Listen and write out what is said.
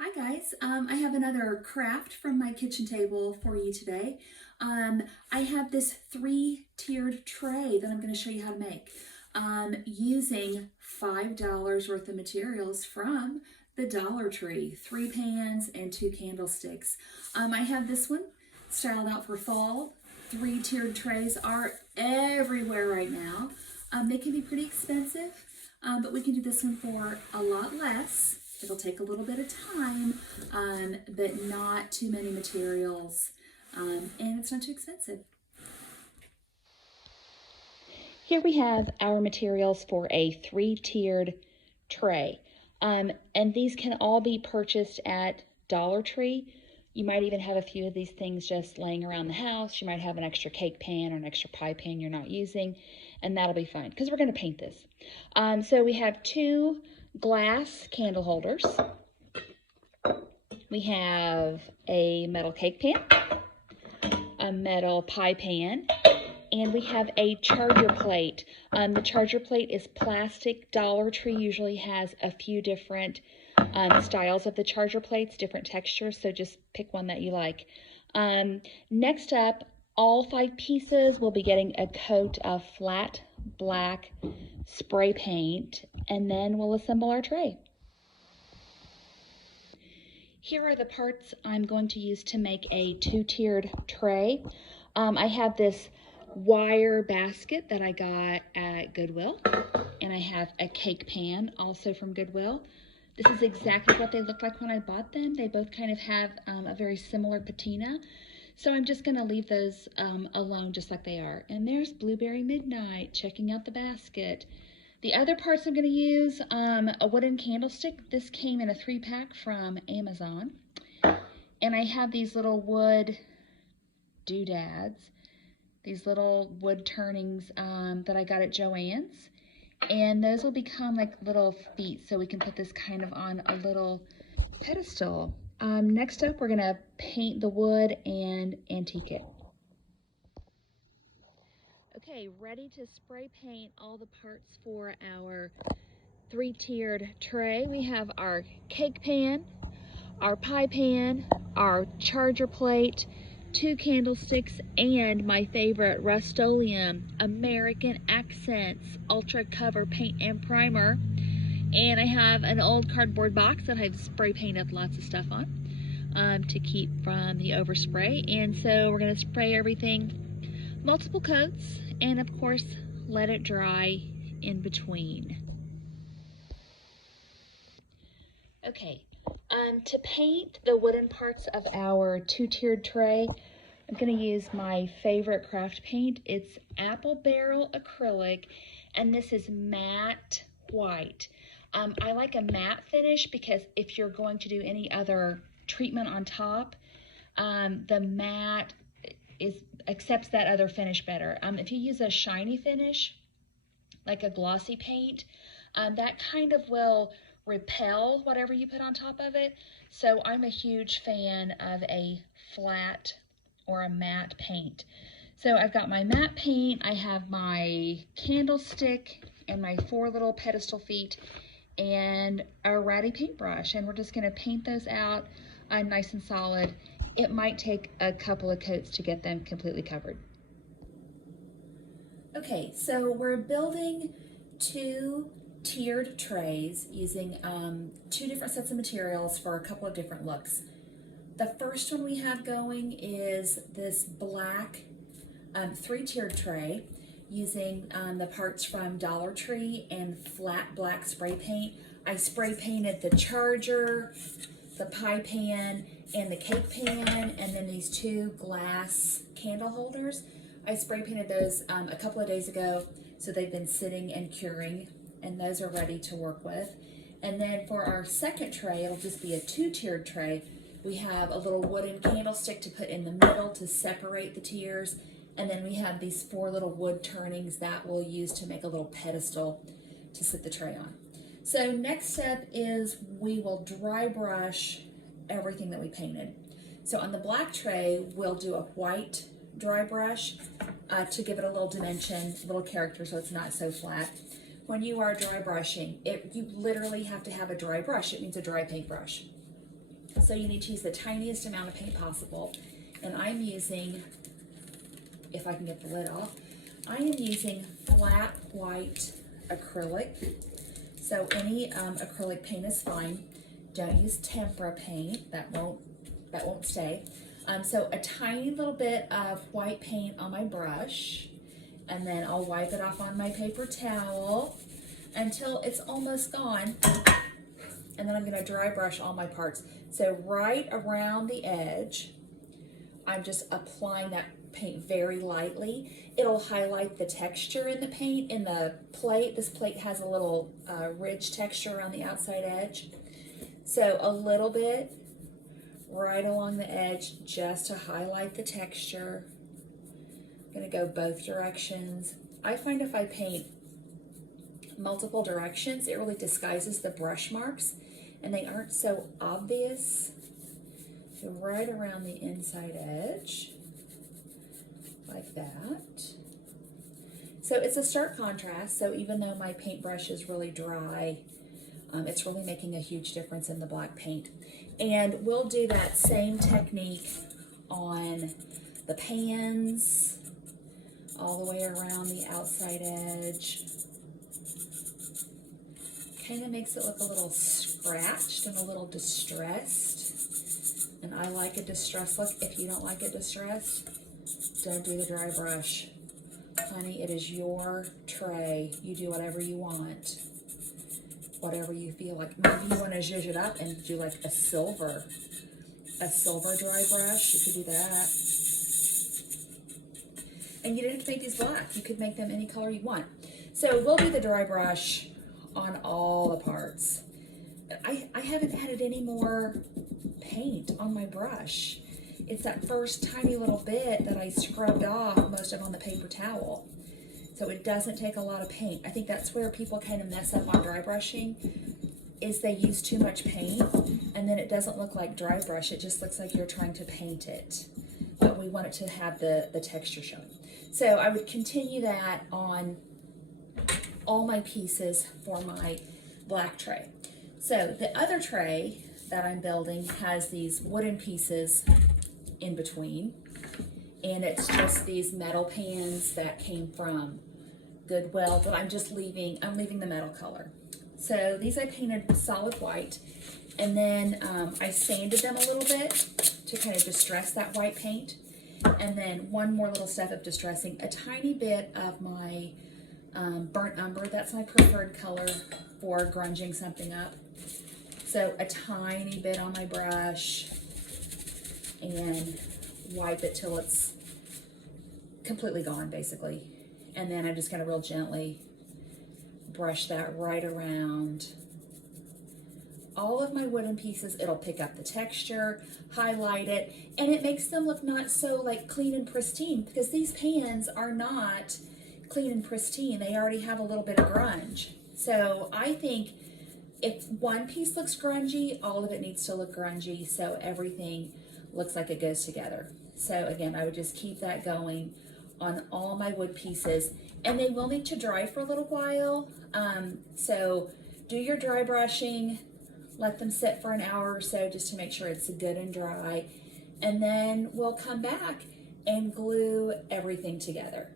Hi guys, I have another craft from my kitchen table for you today. I have this three-tiered tray that I'm going to show you how to make using $5 worth of materials from the Dollar Tree, 3 pans and 2 candlesticks. I have this one styled out for fall. Three-tiered trays are everywhere right now. They can be pretty expensive, but we can do this one for a lot less. It'll take a little bit of time, but not too many materials, and it's not too expensive. Here we have our materials for a three-tiered tray. And these can all be purchased at Dollar Tree. You might even have a few of these things just laying around the house. You might have an extra cake pan or an extra pie pan you're not using, and that'll be fine because we're going to paint this. So we have 2 glass candle holders. We have a metal cake pan, a metal pie pan, and we have a charger plate. The charger plate is plastic. Dollar Tree usually has a few different styles of the charger plates, different textures, so just pick one that you like. Next up, all 5 pieces will be getting a coat of flat black spray paint, and then we'll assemble our tray. Here are the parts I'm going to use to make a 2-tiered tray. I have this wire basket that I got at Goodwill, and I have a cake pan also from Goodwill. This is exactly what they look like when I bought them. They both kind of have a very similar patina, so I'm just going to leave those alone just like they are. And there's Blueberry Midnight checking out the basket. The other parts I'm going to use, a wooden candlestick. This came in a 3-pack from Amazon. And I have these little wood doodads, these little wood turnings that I got at Joann's. And those will become like little feet, so we can put this kind of on a little pedestal. Next up, we're going to paint the wood and antique it. Okay, ready to spray paint all the parts for our 3-tiered tray. We have our cake pan, our pie pan, our charger plate, 2 candlesticks, and my favorite Rust-Oleum American Accents Ultra Cover Paint and Primer. And I have an old cardboard box that I've spray painted lots of stuff on to keep from the overspray. And so we're going to spray everything multiple coats, and of course let it dry in between. Okay, to paint the wooden parts of our 2-tiered tray, I'm going to use my favorite craft paint. It's Apple Barrel Acrylic, and this is matte white. I like a matte finish because if you're going to do any other treatment on top, the matte accepts that other finish better. If you use a shiny finish, like a glossy paint, that kind of will repel whatever you put on top of it. So I'm a huge fan of a flat or a matte paint. So I've got my matte paint, I have my candlestick and my 4 little pedestal feet and a ratty paintbrush, and we're just going to paint those out nice and solid. It might take a couple of coats to get them completely covered. Okay, so we're building 2 tiered trays using 2 different sets of materials for a couple of different looks. The first one we have going is this black 3-tiered tray using the parts from Dollar Tree and flat black spray paint. I spray painted the charger, the pie pan, and the cake pan, and then these 2 glass candle holders. I spray painted those a couple of days ago, so they've been sitting and curing, and those are ready to work with. And then for our second tray, it'll just be a 2-tiered tray. We have a little wooden candlestick to put in the middle to separate the tiers, and then we have these 4 little wood turnings that we'll use to make a little pedestal to sit the tray on. So next step is we will dry brush everything that we painted. So on the black tray, we'll do a white dry brush to give it a little dimension, a little character, so it's not so flat. When you are dry brushing, you literally have to have a dry brush. It means a dry paintbrush. So you need to use the tiniest amount of paint possible. And I'm using, if I can get the lid off, I am using flat white acrylic. So any acrylic paint is fine. Don't use tempera paint, that won't stay. So a tiny little bit of white paint on my brush, and then I'll wipe it off on my paper towel until it's almost gone. And then I'm gonna dry brush all my parts. So right around the edge, I'm just applying that paint very lightly. It'll highlight the texture in the paint in the plate. This plate has a little ridge texture around the outside edge. So a little bit right along the edge just to highlight the texture. I'm gonna go both directions. I find if I paint multiple directions, it really disguises the brush marks and they aren't so obvious. So right around the inside edge, like that. So it's a stark contrast, so even though my paintbrush is really dry, it's really making a huge difference in the black paint. And we'll do that same technique on the pans, all the way around the outside edge. Kind of makes it look a little scratched and a little distressed. And I like a distressed look. If you don't like it distressed, don't do the dry brush. Honey, it is your tray. You do whatever you want. Whatever you feel like. Maybe you want to zhuzh it up and do like a silver dry brush. You could do that. And you didn't have to make these black. You could make them any color you want. So we'll do the dry brush on all the parts. I haven't added any more paint on my brush. It's that first tiny little bit that I scrubbed off most of on the paper towel. So it doesn't take a lot of paint. I think that's where people kind of mess up on dry brushing, is they use too much paint and then it doesn't look like dry brush. It just looks like you're trying to paint it. But we want it to have the texture showing. So I would continue that on all my pieces for my black tray. So the other tray that I'm building has these wooden pieces in between, and it's just these metal pans that came from Goodwill, but I'm leaving the metal color. So these I painted solid white, and then I sanded them a little bit to kind of distress that white paint. And then one more little step of distressing, a tiny bit of my burnt umber. That's my preferred color for grunging something up. So a tiny bit on my brush and wipe it till it's completely gone, basically. And then I'm just gonna real gently brush that right around all of my wooden pieces. It'll pick up the texture, highlight it, and it makes them look not so like clean and pristine, because these pans are not clean and pristine. They already have a little bit of grunge. So I think if one piece looks grungy, all of it needs to look grungy, so everything looks like it goes together. So again, I would just keep that going on all my wood pieces, and they will need to dry for a little while. So do your dry brushing, let them sit for an hour or so just to make sure it's good and dry, and then we'll come back and glue everything together.